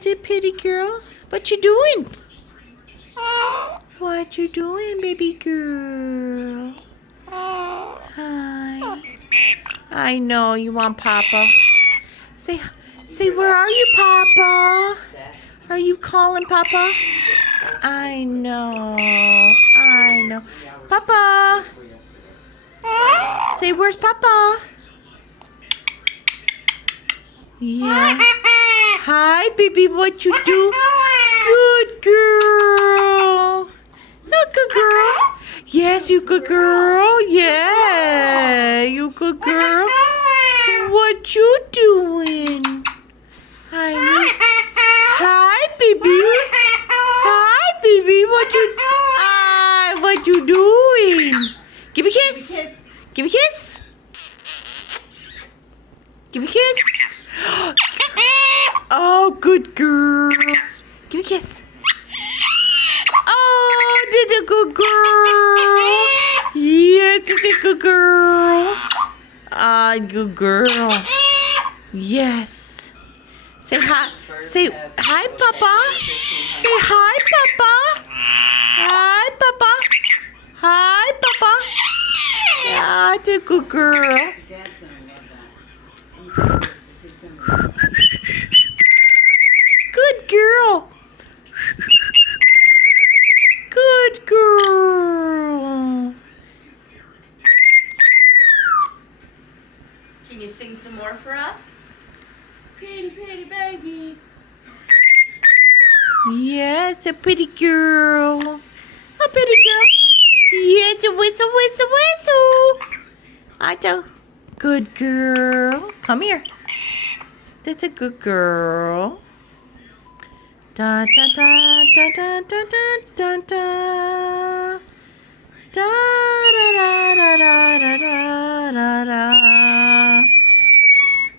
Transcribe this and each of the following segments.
the pretty girl. What you doing? What you doing, baby girl? Hi. I know you want Papa. Say, where are you, Papa? Are you calling Papa? I know. Papa. Say, where's Papa? Yeah. Hi, baby. What you do? Good girl. A good girl. Yes, you good girl. Yeah, you good girl. What you doing? Hi, baby. Hi, baby. What you doing? Give me a kiss. Give me a kiss. Give me a kiss. Oh, good girl. Give me a kiss. Oh, did a good girl. Yes, it's a good girl. Good girl. Yes. Say hi. Say hi, Papa. Say hi, Papa. Hi, Papa. Hi, Papa. Yeah, it's a good girl. Good girl. Good girl. Can you sing some more for us? Pretty, pretty baby. Yes, a pretty girl. A pretty girl. Yeah, it's a whistle, whistle, whistle. Otto. Good girl. Come here. That's a good girl. Da da da da da da da da da. Da da da da da da da da.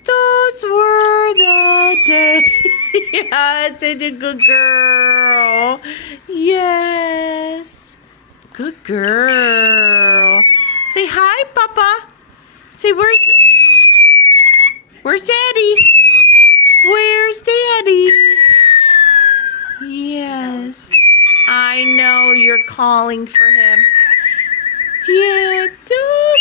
Those were the days. Yeah, such a good girl. Yes. Good girl. Say hi, Papa. Say, where's Daddy? Where's Daddy? Yes. I know you're calling for him. Yeah, those